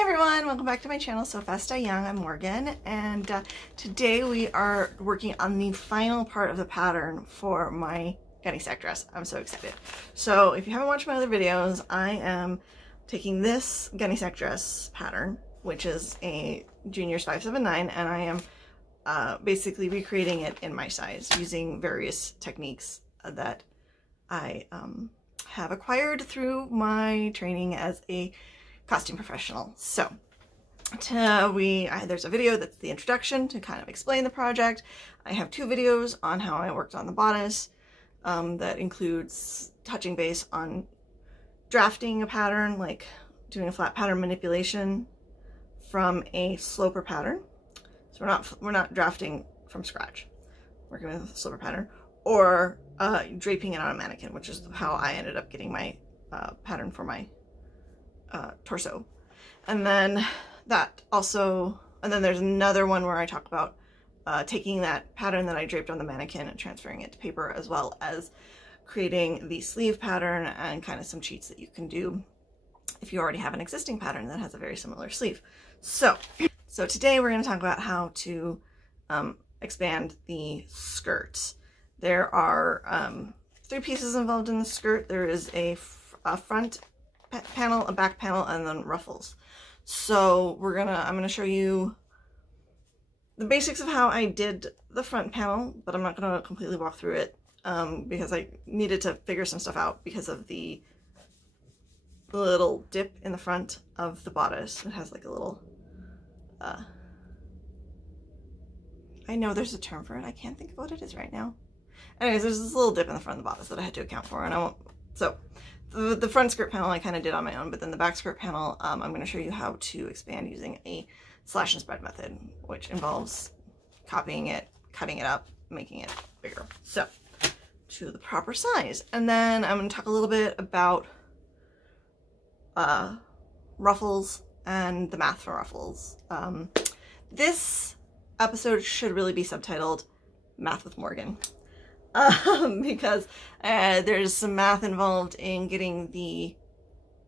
Hey everyone, welcome back to my channel, So Fast I Young. I'm Morgan, and today we are working on the final part of the pattern for my Gunne Sax dress. I'm so excited. So if you haven't watched my other videos, I am taking this Gunne Sax dress pattern, which is a Juniors 579, and I am basically recreating it in my size using various techniques that I have acquired through my training as a costume professional. So there's a video that's the introduction to kind of explain the project. I have two videos on how I worked on the bodice that includes touching base on drafting a pattern, like doing a flat pattern manipulation from a sloper pattern. So we're not drafting from scratch, working with a sloper pattern, or draping it on a mannequin, which is how I ended up getting my pattern for my torso. And then there's another one where I talk about taking that pattern that I draped on the mannequin and transferring it to paper, as well as creating the sleeve pattern and kind of some cheats that you can do if you already have an existing pattern that has a very similar sleeve. So today we're going to talk about how to expand the skirt. There are three pieces involved in the skirt. There is a front panel, a back panel, and then ruffles. So I'm gonna show you the basics of how I did the front panel, but I'm not gonna completely walk through it because I needed to figure some stuff out because of the little dip in the front of the bodice. It has like a little I know there's a term for it, I can't think of what it is right now. Anyways, there's this little dip in the front of the bodice that I had to account for, and I won't. So the front skirt panel I kind of did on my own, but then the back skirt panel I'm going to show you how to expand using a slash and spread method, which involves copying it, cutting it up, making it bigger, so to the proper size. And then I'm going to talk a little bit about ruffles and the math for ruffles. This episode should really be subtitled Math with Morgan. Because there's some math involved in getting the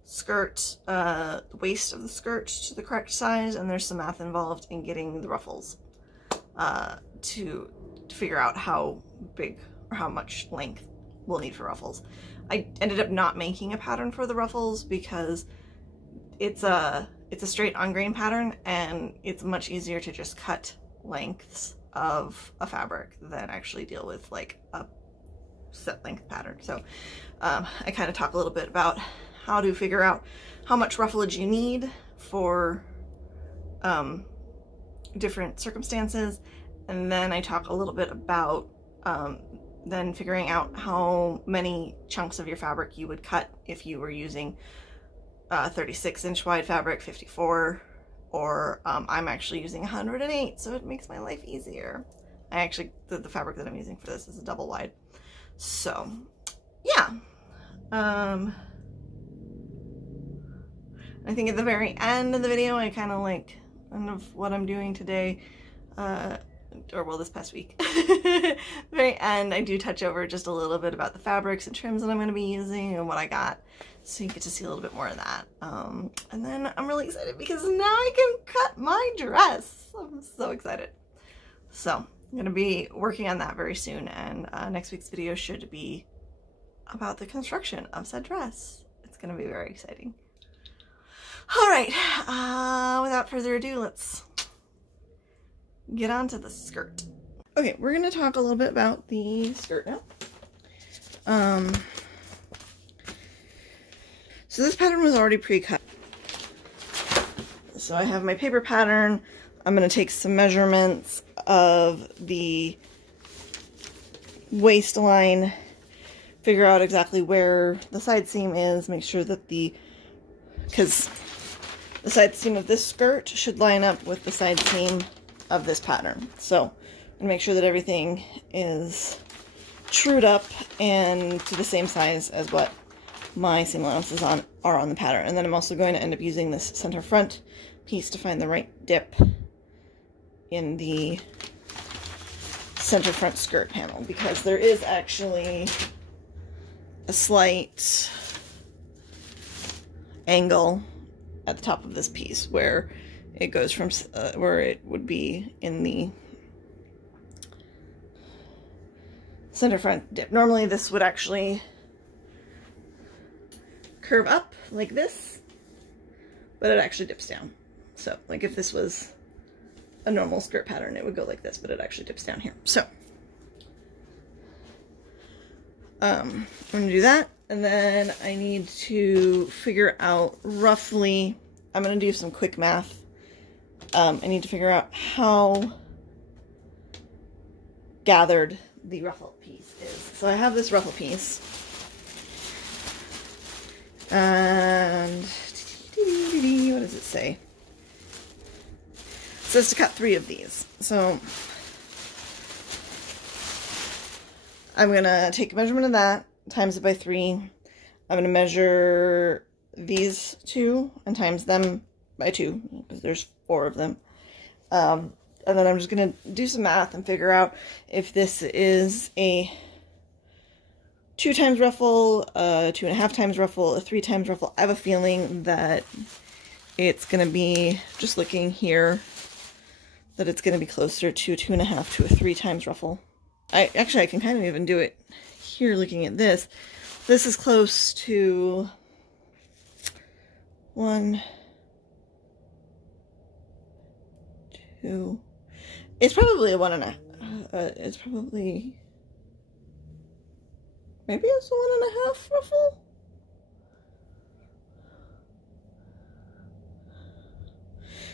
skirt, the waist of the skirt to the correct size, and there's some math involved in getting the ruffles to figure out how big or how much length we'll need for ruffles. I ended up not making a pattern for the ruffles because it's a straight on grain pattern, and it's much easier to just cut lengths of a fabric than actually deal with like a set length pattern. So I kind of talk a little bit about how to figure out how much ruffleage you need for different circumstances, and then I talk a little bit about then figuring out how many chunks of your fabric you would cut if you were using 36-inch wide fabric, 54, or I'm actually using 108, so it makes my life easier. The fabric that I'm using for this is a double wide. So yeah, I think at the very end of the video I kind of what I'm doing today, or well, this past week. The very end I do touch over just a little bit about the fabrics and trims that I'm going to be using and what I got, so you get to see a little bit more of that. And then I'm really excited because now I can cut my dress. I'm so excited. So I'm going to be working on that very soon, and next week's video should be about the construction of said dress. It's going to be very exciting. All right, without further ado, let's get on to the skirt. Okay, we're going to talk a little bit about the skirt now. So this pattern was already pre-cut. So I have my paper pattern. I'm going to take some measurements of the waistline, figure out exactly where the side seam is, make sure that because the side seam of this skirt should line up with the side seam of this pattern. So I'm going to make sure that everything is trued up and to the same size as what my seam allowances are on the pattern. And then I'm also going to end up using this center front piece to find the right dip in the center front skirt panel, because there is actually a slight angle at the top of this piece where it goes from where it would be in the center front dip. Normally this would actually curve up like this, but it actually dips down. So like if this was a normal skirt pattern, it would go like this, but it actually dips down here. So I'm gonna do that, and then I need to figure out roughly, I'm gonna do some quick math. I need to figure out how gathered the ruffle piece is. So I have this ruffle piece, and what does it say? It says to cut 3 of these. So I'm gonna take a measurement of that, times it by 3. I'm gonna measure these 2 and times them by 2, because there's 4 of them. And then I'm just gonna do some math and figure out if this is a 2 times ruffle, 2.5 times ruffle, a 3 times ruffle. I have a feeling that it's gonna be, just looking here, that it's gonna be closer to a 2.5 to a 3 times ruffle. I can kind of even do it here looking at this. This is close to 1, 2. It's probably a 1.5. It's probably, maybe it's a 1.5 ruffle.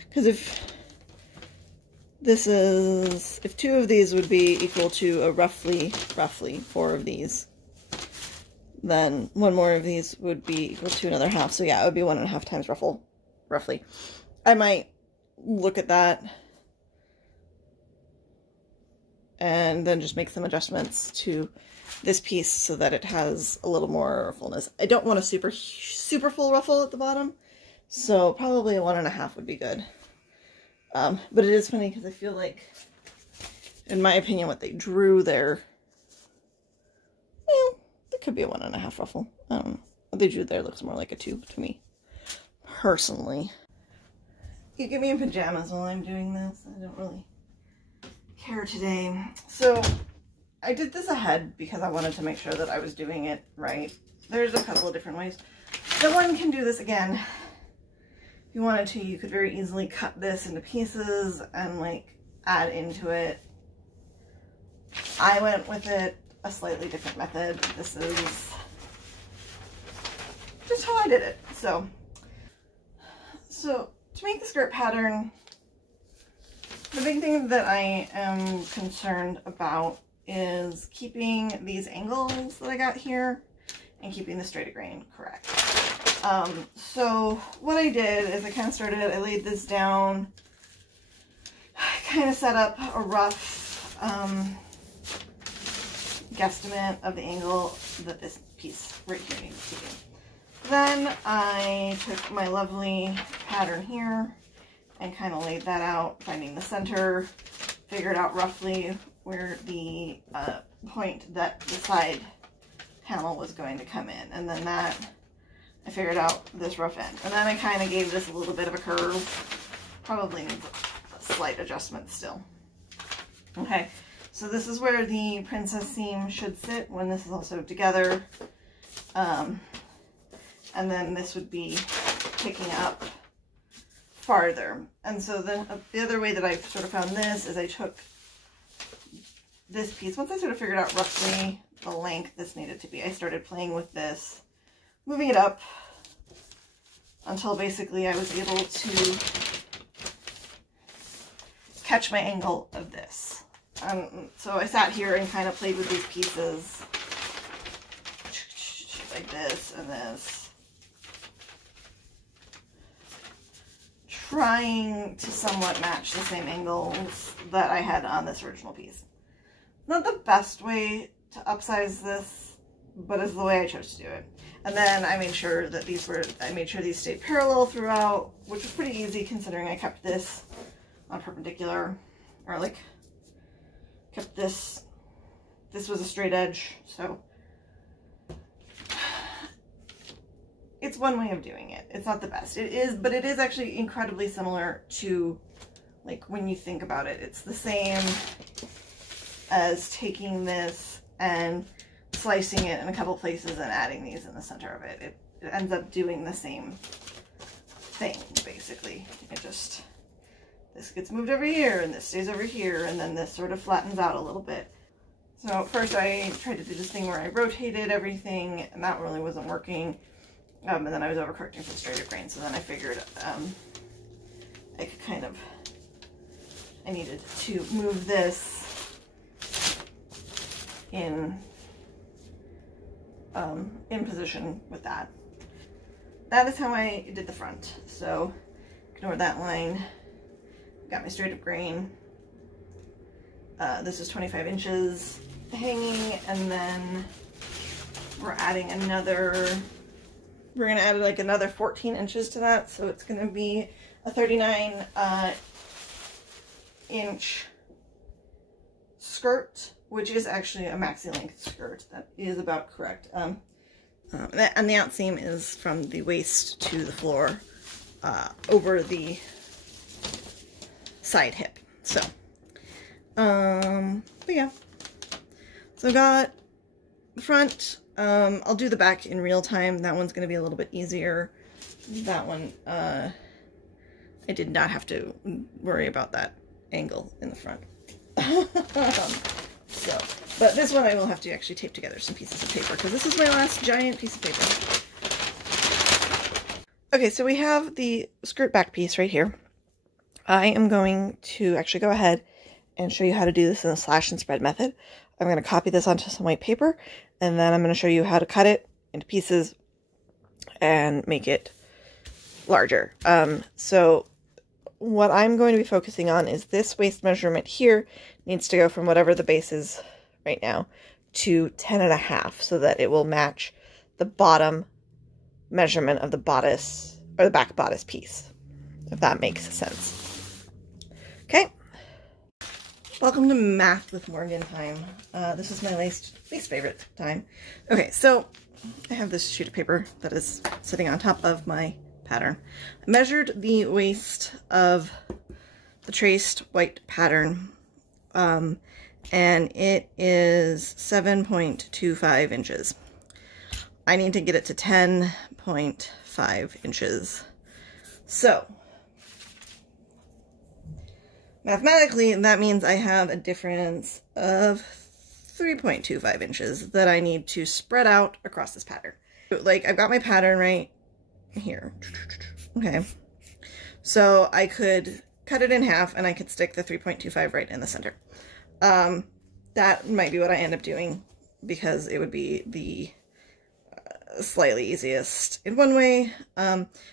Because if this is, if 2 of these would be equal to a roughly 4 of these, then 1 more of these would be equal to another half. So yeah, it would be 1.5 times ruffle, roughly. I might look at that and then just make some adjustments to this piece so that it has a little more fullness. I don't want a super full ruffle at the bottom, so probably a 1.5 would be good. But it is funny because I feel like, in my opinion, what they drew there, well, it could be a 1.5 ruffle. I don't know. What they drew there looks more like a 2 to me, personally. You get me in pajamas while I'm doing this. I don't really care today. So I did this ahead because I wanted to make sure that I was doing it right. There's a couple of different ways. No one can do this again. If you wanted to, you could very easily cut this into pieces and like add into it. I went with it a slightly different method. This is just how I did it. So to make the skirt pattern, the big thing that I am concerned about is keeping these angles that I got here and keeping the straight grain correct. So what I did is I kind of started, I laid this down, kind of set up a rough guesstimate of the angle that this piece right here needs to be. Then I took my lovely pattern here and kind of laid that out, finding the center, figured out roughly where the point that the side panel was going to come in, and then that I figured out this rough end, and then I kind of gave this a little bit of a curve. Probably needs a slight adjustment still. Okay, so this is where the princess seam should sit when this is all sewed together, and then this would be picking up farther. And so then the other way that I sort of found this is I took this piece. Once I sort of figured out roughly the length this needed to be, I started playing with this, moving it up until basically I was able to catch my angle of this. So I sat here and kind of played with these pieces like this and this, trying to somewhat match the same angles that I had on this original piece. Not the best way to upsize this, but it's the way I chose to do it. And then I made sure that these stayed parallel throughout, which was pretty easy considering I kept this on perpendicular, or like kept this was a straight edge, so it's one way of doing it. It's not the best. It is, but it is actually incredibly similar to, like, when you think about it, it's the same as taking this and slicing it in a couple places and adding these in the center of it. It ends up doing the same thing, basically. It just, this gets moved over here and this stays over here, and then this sort of flattens out a little bit. So first I tried to do this thing where I rotated everything, and that really wasn't working. And then I was overcorrecting for the straighter grain, so then I figured I could kind of, I needed to move this in position with that. That is how I did the front. So ignore that line. Got my straight up grain. This is 25 inches hanging, and then we're adding another, we're going to add like another 14 inches to that. So it's going to be a 39 inch skirt, which is actually a maxi length skirt. That is about correct. And the outseam is from the waist to the floor, over the side hip. So, but yeah. So I got the front. I'll do the back in real time. That one's going to be a little bit easier. That one, I did not have to worry about that angle in the front. But this one I will have to actually tape together some pieces of paper, because this is my last giant piece of paper. Okay, so we have the skirt back piece right here. I am going to actually go ahead and show you how to do this in the slash and spread method. I'm going to copy this onto some white paper, and then I'm going to show you how to cut it into pieces and make it larger. So what I'm going to be focusing on is this waist measurement here needs to go from whatever the base is right now to 10.5, so that it will match the bottom measurement of the bodice, or the back bodice piece, if that makes sense. Okay. Welcome to Math with Morgan time. This is my least favorite time. Okay, so I have this sheet of paper that is sitting on top of my pattern. I measured the waist of the traced white pattern, and it is 7.25 inches. I need to get it to 10.5 inches. So mathematically, that means I have a difference of 3.25 inches that I need to spread out across this pattern. Like, I've got my pattern right here. Okay. So I could cut it in half, and I could stick the 3.25 right in the center. That might be what I end up doing, because it would be the slightly easiest in one way.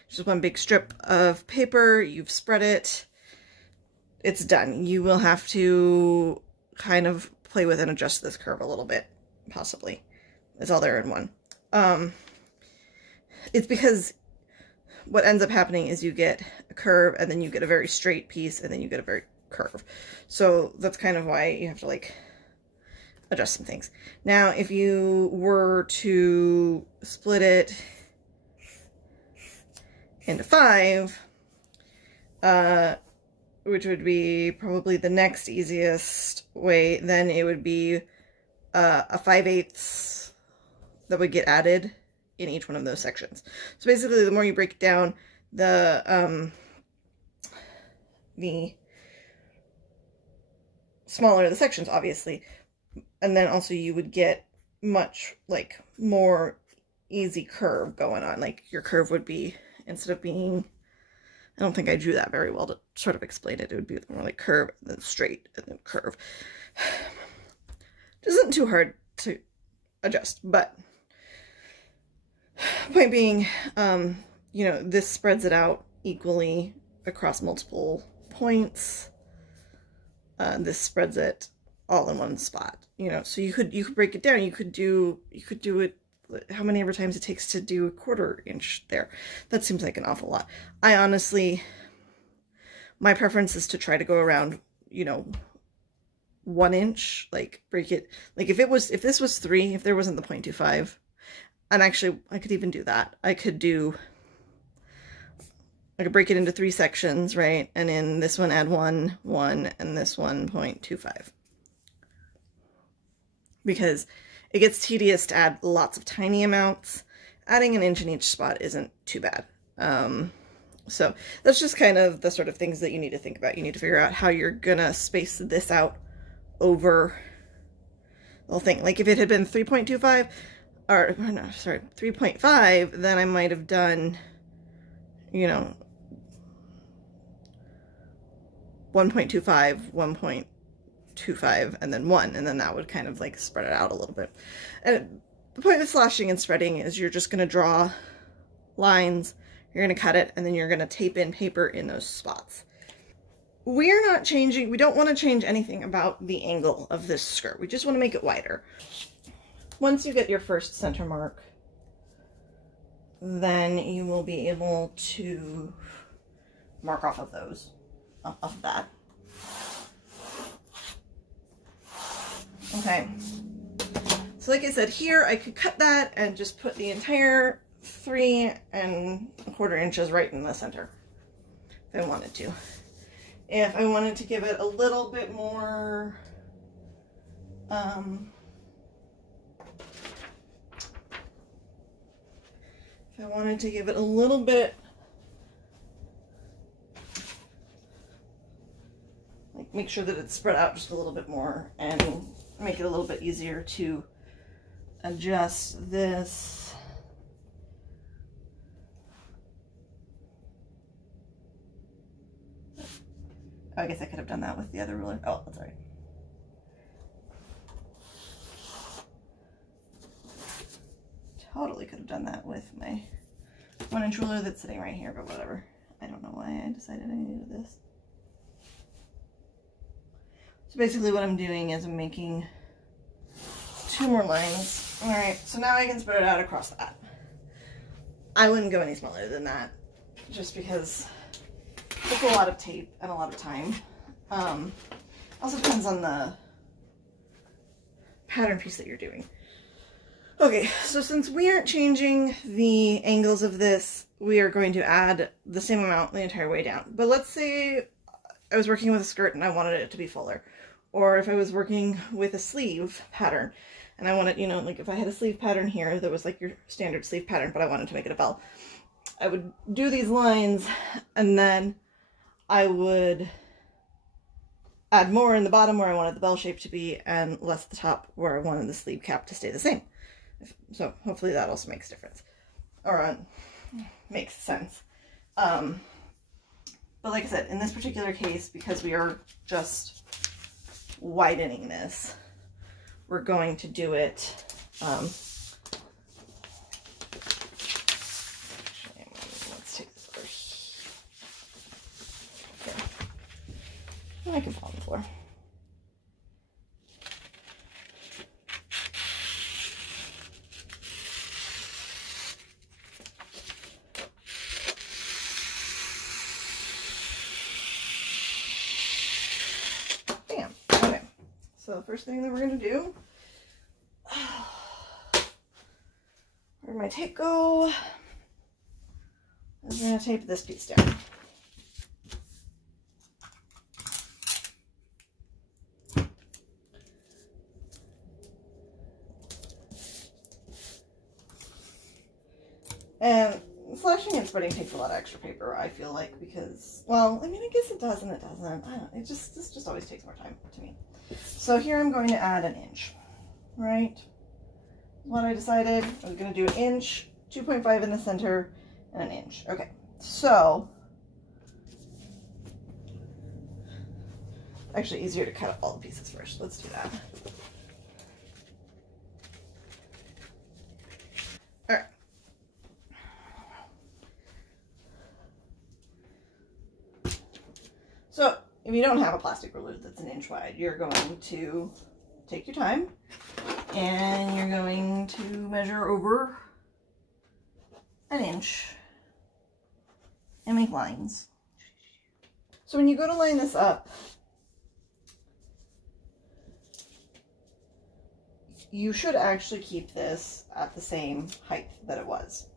Just one big strip of paper, you've spread it, it's done. You will have to kind of play with and adjust this curve a little bit, possibly. It's all there in one. It's because what ends up happening is you get a curve, and then you get a very straight piece, and then you get a very curve. So that's kind of why you have to, like, adjust some things. Now, if you were to split it into 5, which would be probably the next easiest way, then it would be a 5/8 that would get added in each one of those sections. So basically, the more you break it down, the smaller the sections, obviously. And then also you would get much, like, more easy curve going on. Like, your curve would be, instead of being, I don't think I drew that very well to sort of explain it. It would be more like curve, and then straight, and then curve. It isn't too hard to adjust, but point being, you know, this spreads it out equally across multiple points. This spreads it all in one spot, you know. So you could break it down. You could do it how many ever times it takes to do a 1/4 inch there. That seems like an awful lot. I honestly, my preference is to try to go around, you know, 1 inch, like break it. Like if this was 3, if there wasn't the 0.25, And actually, I could even do that. I could break it into 3 sections, right? And in this one, add 1, 1, and this one 0.25. Because it gets tedious to add lots of tiny amounts. Adding an inch in each spot isn't too bad. So that's just kind of the sort of things that you need to think about. You need to figure out how you're gonna space this out over the whole thing. Like if it had been 3.25, or no, sorry, 3.5, then I might have done, you know, 1.25, 1.25, and then 1, and then that would kind of like spread it out a little bit. And the point of slashing and spreading is you're just going to draw lines, you're going to cut it, and then you're going to tape in paper in those spots. We're not changing, we don't want to change anything about the angle of this skirt. We just want to make it wider. Once you get your first center mark, then you will be able to mark off of those, of that. Okay. So like I said, here I could cut that and just put the entire 3 1/4 inches right in the center if I wanted to. If I wanted to give it a little bit more, if I wanted to give it a little bit, like make sure that it's spread out just a little bit more and make it a little bit easier to adjust this. Oh, I guess I could have done that with the other ruler. Oh, that's all right. Totally could have done that with my 1-inch ruler that's sitting right here, but whatever. I don't know why I decided I needed this. So basically what I'm doing is I'm making 2 more lines. All right, so now I can spread it out across that. I wouldn't go any smaller than that, just because it's a lot of tape and a lot of time. Also depends on the pattern piece that you're doing. Okay, so since we aren't changing the angles of this, we are going to add the same amount the entire way down. But let's say I was working with a skirt and I wanted it to be fuller. Or if I was working with a sleeve pattern and I wanted, you know, like if I had a sleeve pattern here that was like your standard sleeve pattern, but I wanted to make it a bell, I would do these lines and then I would add more in the bottom where I wanted the bell shape to be and less at the top where I wanted the sleeve cap to stay the same. So hopefully that also makes a difference, or makes sense. But like I said, in this particular case, because we are just widening this, we're going to do it, let's take this over here. Okay. I can fall on the floor. So the first thing that we're going to do, where'd my tape go? Is we're going to tape this piece down. And slashing and spreading takes a lot of extra paper, I feel like, because, well, I mean, I guess it does and it doesn't. I don't know, this just always takes more time to me. So here I'm going to add 1 inch, right? What I decided, I was going to do 1 inch, 2.5 in the center, and 1 inch. Okay, so, actually easier to cut up all the pieces first. Let's do that. All right. So, if you don't have a plastic ruler that's 1 inch wide, you're going to take your time and you're going to measure over 1 inch and make lines. So when you go to line this up, you should actually keep this at the same height that it was.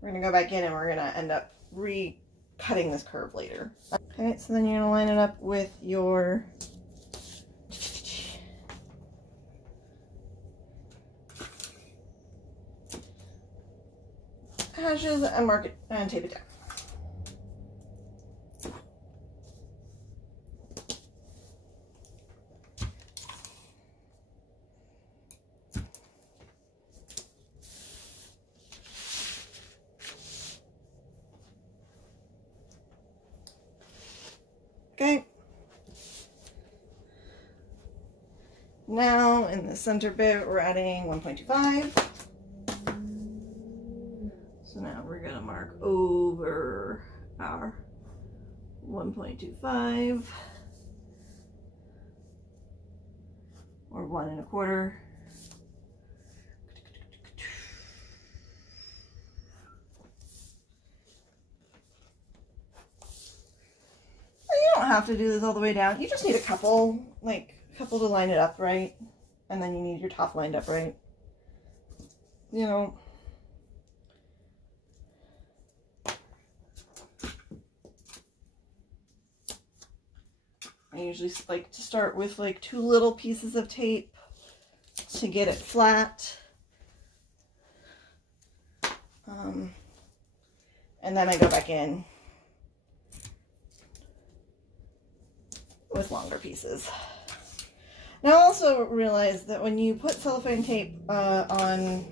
We're going to go back in and we're going to end up re-cutting this curve later. Okay, so then you're going to line it up with your hashes and mark it and tape it down. Okay. Now in the center bit, we're adding 1.25. So now we're going to mark over our 1.25 or 1 1/4. You don't have to do this all the way down. You just need a couple to line it up right. And then you need your top lined up right. You know. I usually like to start with like 2 little pieces of tape to get it flat. And then I go back in with longer pieces. Now I also realize that when you put cellophane tape on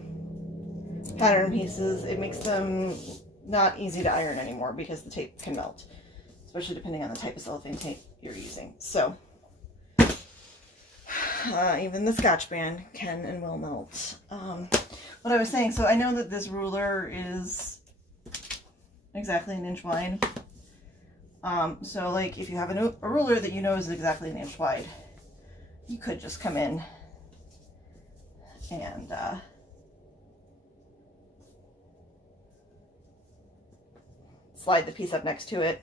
pattern pieces, it makes them not easy to iron anymore because the tape can melt, especially depending on the type of cellophane tape you're using. So even the Scotch band can and will melt. What I was saying, so I know that this ruler is exactly 1 inch wide. So like if you have a ruler that you know is exactly 1 inch wide, you could just come in and slide the piece up next to it,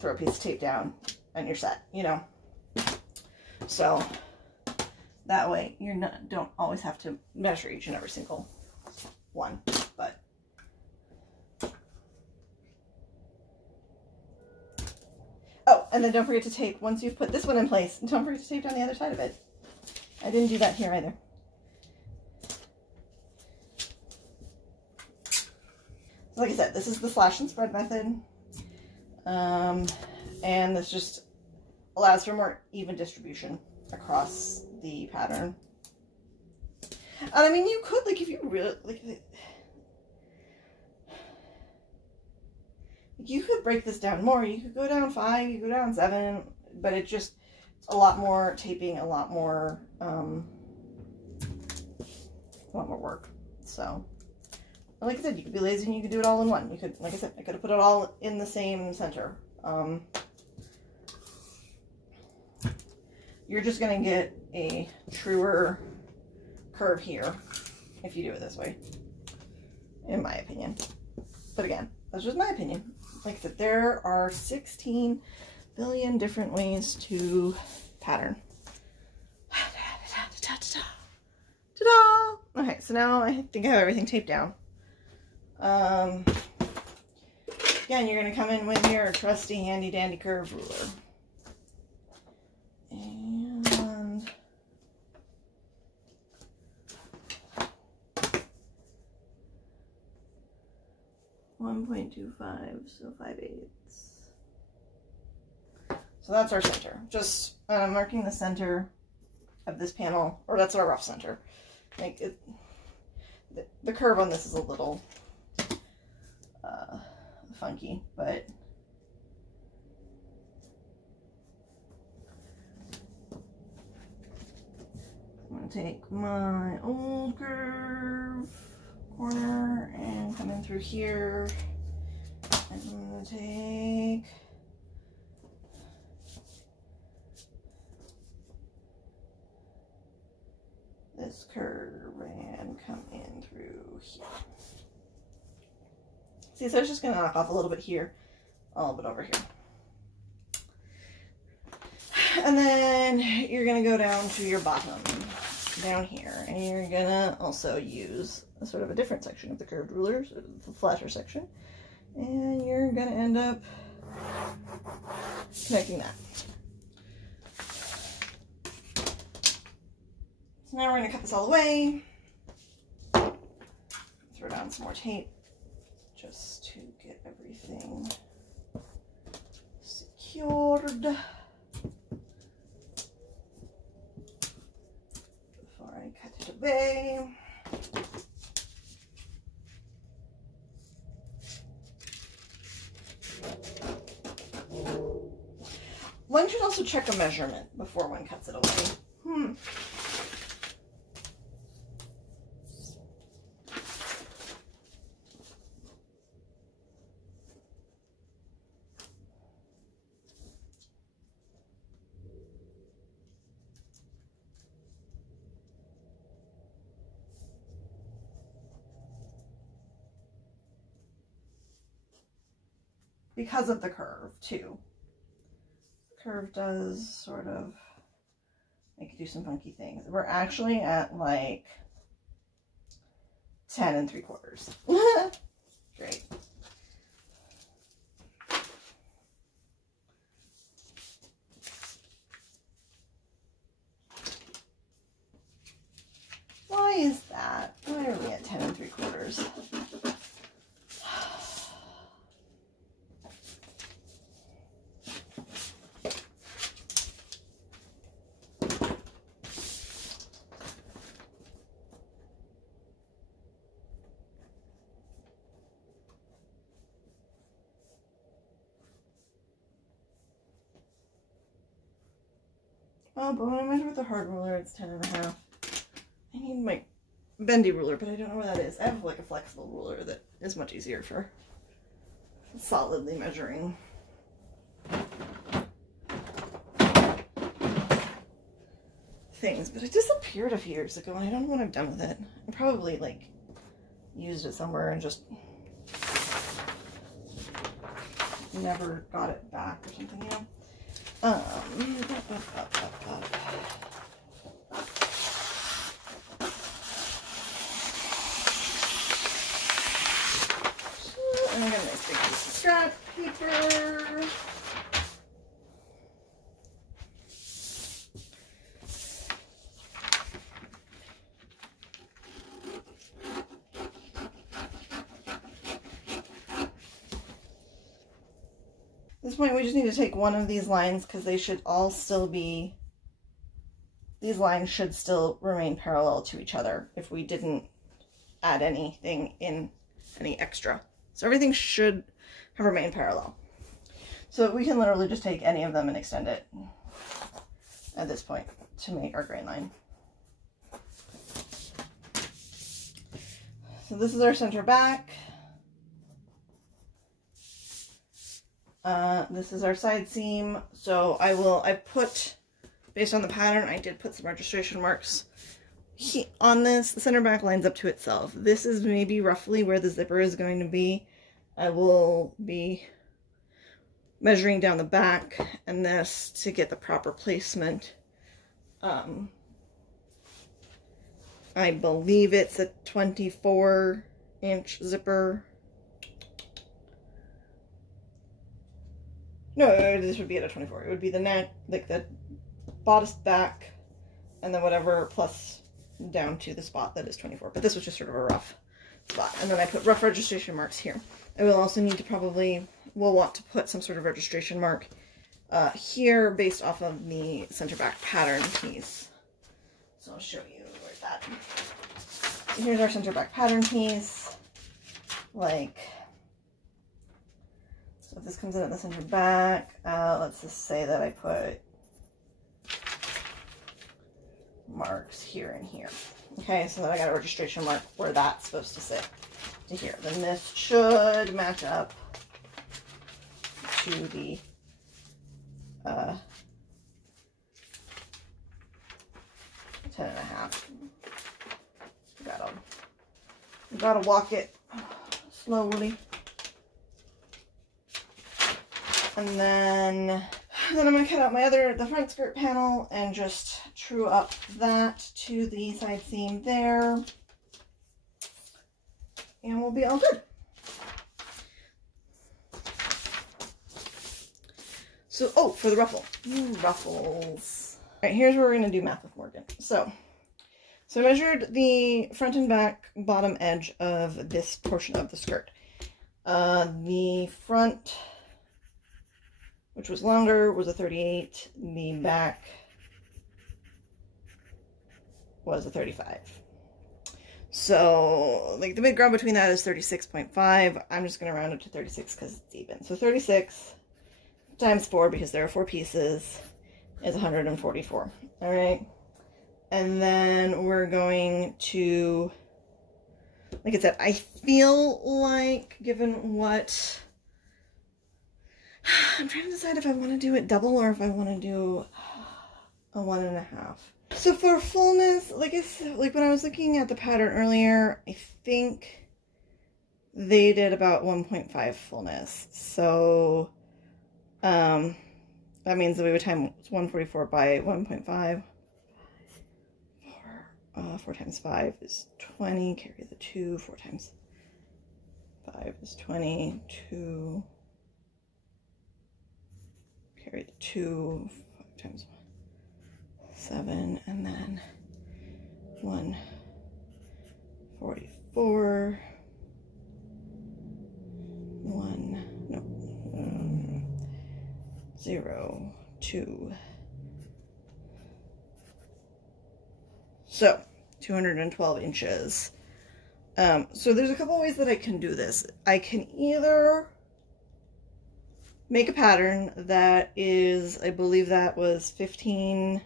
throw a piece of tape down, and you're set, you know. So that way you're don't always have to measure each and every single one, but oh, and then don't forget to tape, once you've put this one in place, don't forget to tape down the other side of it. I didn't do that here either. So like I said, this is the slash and spread method. And this just allows for more even distribution across the pattern. And I mean, you could, like, if you really, like, you could break this down more. You could go down 5, you could go down 7, but it just, a lot more taping, a lot more work. So, like I said, you could be lazy and you could do it all in one. You could, like I said, I could have put it all in the same center. You're just going to get a truer curve here if you do it this way, in my opinion. But again, that's just my opinion. Like I said, there are 16 billion different ways to pattern. Ta-da! Okay, so now I think I have everything taped down. Again, you're going to come in with your trusty handy dandy curve ruler. And 1.25, so 5/8. So that's our center. Just marking the center of this panel, or that's our rough center. Like it, the curve on this is a little funky, but I'm going to take my old curve corner and come in through here, and I'm going to take this curve and come in through here. See, so it's just going to knock off a little bit here, a little bit over here. And then you're gonna go down to your bottom down here, and you're gonna also use a sort of a different section of the curved ruler, so the flatter section, and you're gonna end up connecting that. So now we're gonna cut this all away. Throw down some more tape just to get everything secured before I cut it away. One should also check a measurement before one cuts it away. Because of the curve too. The curve does sort of make it do some funky things. We're actually at like 10 3/4. Great. Why is that? Why are we at 10 3/4? Oh, but when I measure with the hard ruler, it's 10 1/2. I need my bendy ruler, but I don't know where that is. I have like a flexible ruler that is much easier for solidly measuring. Things, but it disappeared a few years ago, and I don't know what I've done with it. I probably like used it somewhere and just never got it back or something, you know. And I'm gonna make a big piece of scrap paper. At this point, we just need to take one of these lines because they should all still be, these lines should still remain parallel to each other if we didn't add anything in, any extra. So everything should have remained parallel. So we can literally just take any of them and extend it at this point to make our grain line. So this is our center back. This is our side seam. So I put, based on the pattern, I did put some registration marks on this. The center back lines up to itself. This is maybe roughly where the zipper is going to be. I will be measuring down the back and this to get the proper placement. I believe it's a 24-inch zipper. No, this would be at a 24. It would be the neck, like the bodice back, and then whatever plus down to the spot that is 24. But this was just sort of a rough spot. And then I put rough registration marks here. I will also need to will want to put some sort of registration mark here based off of the center back pattern piece. So I'll show you where that. So here's our center back pattern piece. Like, so if this comes in at the center back, let's just say that I put marks here and here. Okay, so then I got a registration mark where that's supposed to sit to here. Then this should match up to the 10 1/2. Gotta walk it slowly. And then then I'm going to cut out the front skirt panel and just true up that to the side seam there. And we'll be all good. So, oh, for the ruffle. Ruffles. All right, here's where we're going to do math with Morgan. So I measured the front and back bottom edge of this portion of the skirt. The front, which was longer, was a 38. The back was a 35. So, like, the mid-ground between that is 36.5. I'm just going to round it to 36 because it's even. So 36 times 4, because there are 4 pieces, is 144. All right. And then we're going to, like I said, I feel like, given what, I'm trying to decide if I want to do it double or if I want to do a 1.5. So for fullness, like when I was looking at the pattern earlier, I think they did about 1.5 fullness. So that means that we would time 144 by 1.5. 4 times 5 is 20, carry the 2, 4 times 5 is 20, 2, carry the 2, 5 times 1, 7, and then 144, 0, 2. So 212 inches. So there's a couple ways that I can do this. I can either make a pattern that is, I believe that was 15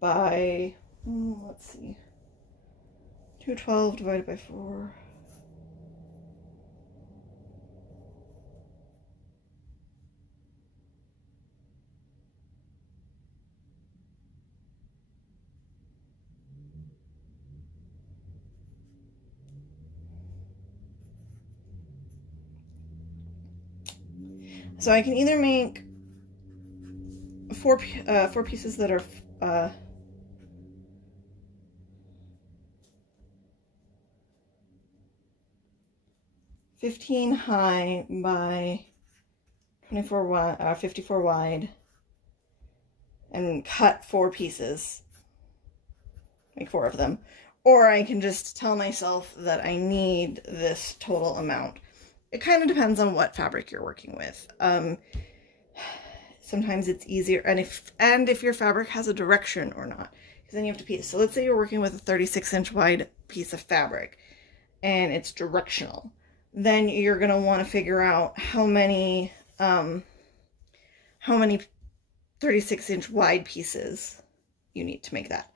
by, let's see, 212 divided by 4. So I can either make four pieces that are 15 high by 54 wide, and cut 4 pieces, make 4 of them, or I can just tell myself that I need this total amount. It kind of depends on what fabric you're working with. Sometimes it's easier, and if your fabric has a direction or not, because then you have to piece. So let's say you're working with a 36-inch wide piece of fabric and it's directional. Then you're going to want to figure out how many 36-inch wide pieces you need to make that.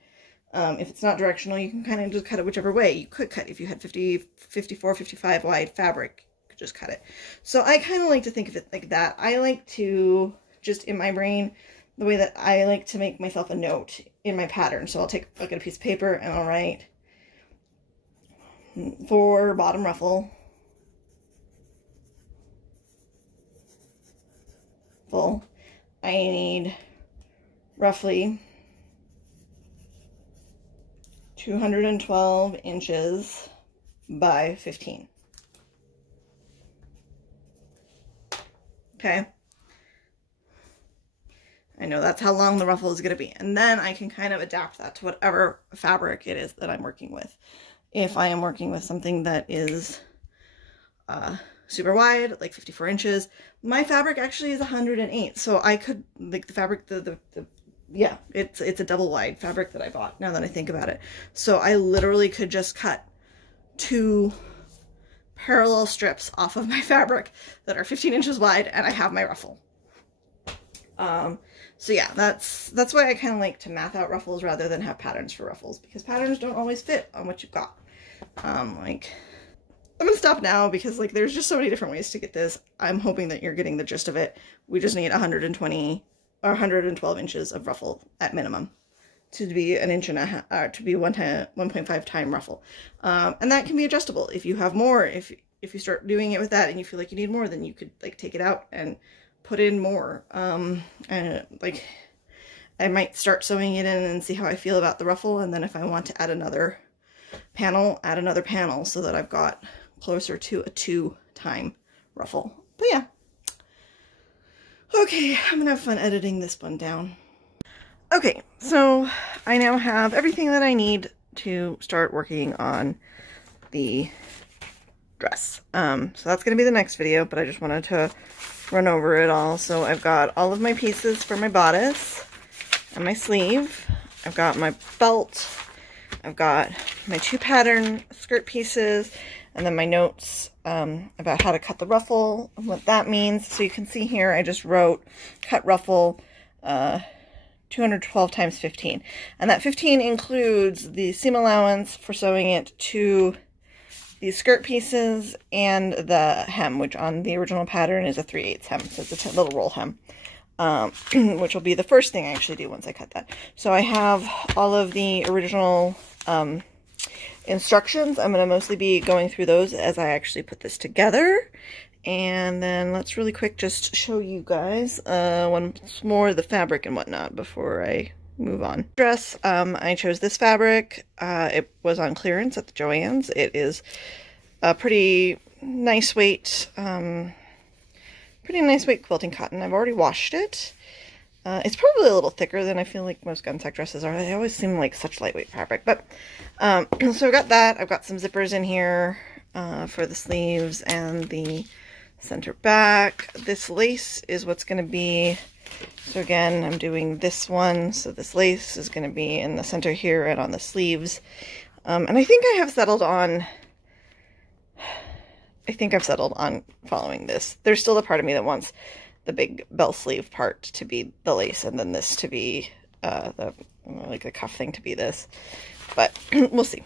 If it's not directional, you can kind of just cut it whichever way. You could cut, if you had 54, 55 wide fabric, just cut it. So I kind of like to think of it like that. I like to, just in my brain, the way that I like to make myself a note in my pattern. So I'll get a piece of paper and I'll write, for bottom ruffle, full, I need roughly 212 inches by 15. Okay, I know that's how long the ruffle is going to be. And then I can kind of adapt that to whatever fabric it is that I'm working with. If I am working with something that is super wide, like 54 inches, my fabric actually is 108. So I could, like, the fabric, yeah, it's a double wide fabric that I bought, now that I think about it. So I literally could just cut 2 parallel strips off of my fabric that are 15 inches wide, and I have my ruffle. So yeah, that's why I kind of like to math out ruffles rather than have patterns for ruffles, because patterns don't always fit on what you've got. Like, I'm gonna stop now because, like, there's just so many different ways to get this. I'm hoping that you're getting the gist of it. We just need 120 or 112 inches of ruffle at minimum to be an inch and a half, to be 1.5 time ruffle. And that can be adjustable. If you have more, if you start doing it with that and you feel like you need more, then you could, like, take it out and put in more. Like I might start sewing it in and see how I feel about the ruffle, and then if I want to add another panel, add another panel so that I've got closer to a 2-time ruffle. But yeah. Okay, I'm gonna have fun editing this one down. Okay, so I now have everything that I need to start working on the dress. So that's gonna be the next video, but I just wanted to run over it all. So I've got all of my pieces for my bodice and my sleeve. I've got my belt. I've got my 2 pattern skirt pieces, and then my notes about how to cut the ruffle and what that means. So you can see here I just wrote cut ruffle 212 times 15, and that 15 includes the seam allowance for sewing it to the skirt pieces and the hem, which on the original pattern is a 3/8 hem, so it's a little roll hem, which will be the first thing I actually do once I cut that. So I have all of the original instructions. I'm going to mostly be going through those as I actually put this together. And then let's really quick just show you guys once more the fabric and whatnot before I move on. Dress, I chose this fabric. It was on clearance at the Joann's. It is a pretty nice weight quilting cotton. I've already washed it. It's probably a little thicker than I feel like most Gunne Sax dresses are. They always seem like such lightweight fabric. But so I've got that. I've got some zippers in here for the sleeves and the center back. This lace is what's going to be, so again, I'm doing this one. So this lace is going to be in the center here and on the sleeves. And I think I have settled on, following this. There's still a part of me that wants the big bell sleeve part to be the lace, and then this to be like the cuff thing to be this. But we'll see.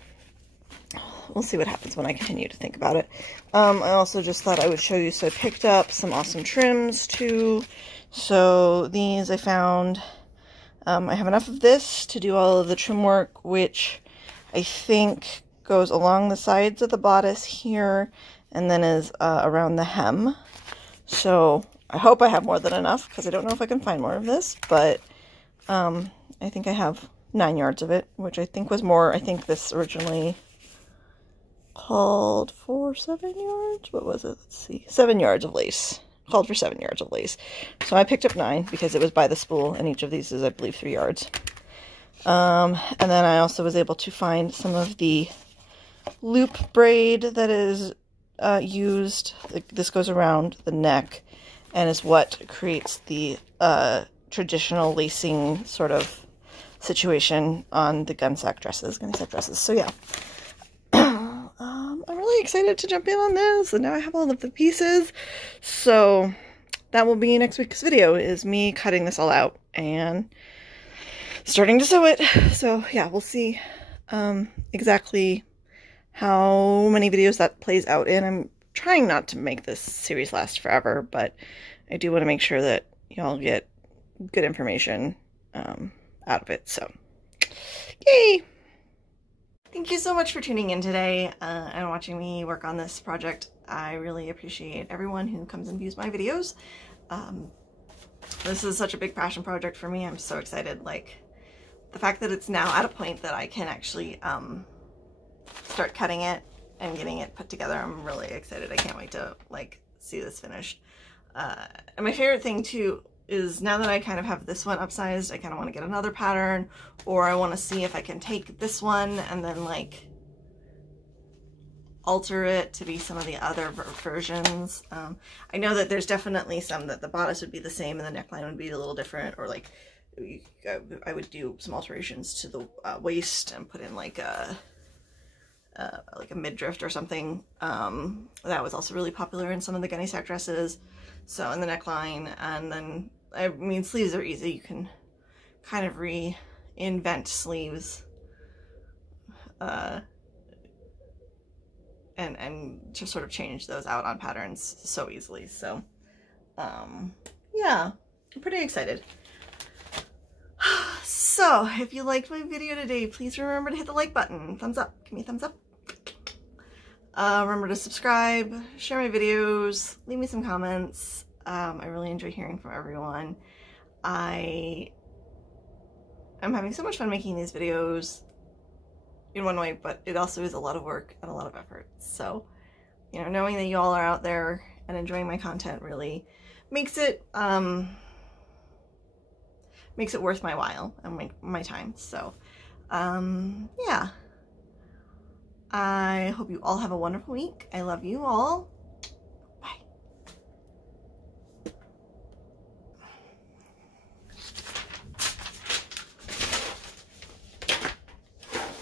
We'll see what happens when I continue to think about it. I also just thought I would show you, so I picked up some awesome trims too. So these I found, I have enough of this to do all of the trim work, which I think goes along the sides of the bodice here and then is around the hem. So I hope I have more than enough, because I don't know if I can find more of this, but I think I have 9 yards of it, which I think was more. I think this originally called for 7 yards. What was it? Let's see. 7 yards of lace. Called for 7 yards of lace. So I picked up 9 because it was by the spool, and each of these is, I believe, 3 yards. And then I also was able to find some of the loop braid that is used. This goes around the neck and is what creates the traditional lacing sort of situation on the Gunne Sax dresses. So yeah. I'm really excited to jump in on this, and now I have all of the pieces. So that will be next week's video, is me cutting this all out and starting to sew it. So yeah, we'll see exactly how many videos that plays out in. I'm trying not to make this series last forever, but I do want to make sure that y'all get good information out of it. So yay! Thank you so much for tuning in today and watching me work on this project. I really appreciate everyone who comes and views my videos. This is such a big passion project for me. I'm so excited. Like, the fact that it's now at a point that I can actually start cutting it and getting it put together, I'm really excited. I can't wait to like see this finished. And my favorite thing too is, now that I kind of have this one upsized, I kind of want to get another pattern, or I want to see if I can take this one and then like alter it to be some of the other versions. I know that there's definitely some that the bodice would be the same and the neckline would be a little different, or like I would do some alterations to the waist and put in like a midriff or something. That was also really popular in some of the Gunne Sax dresses. So in the neckline, and then, I mean, sleeves are easy. You can kind of reinvent sleeves and just sort of change those out on patterns so easily. So yeah, I'm pretty excited. So if you liked my video today, please remember to hit the like button. Thumbs up. Give me a thumbs up. Remember to subscribe, share my videos, leave me some comments. I really enjoy hearing from everyone. I'm having so much fun making these videos in one way, but it also is a lot of work and a lot of effort. So, you know, knowing that you all are out there and enjoying my content really makes it worth my while and my time. So, yeah. I hope you all have a wonderful week. I love you all. Bye.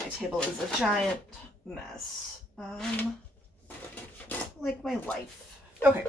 My table is a giant mess. Like my life. Okay.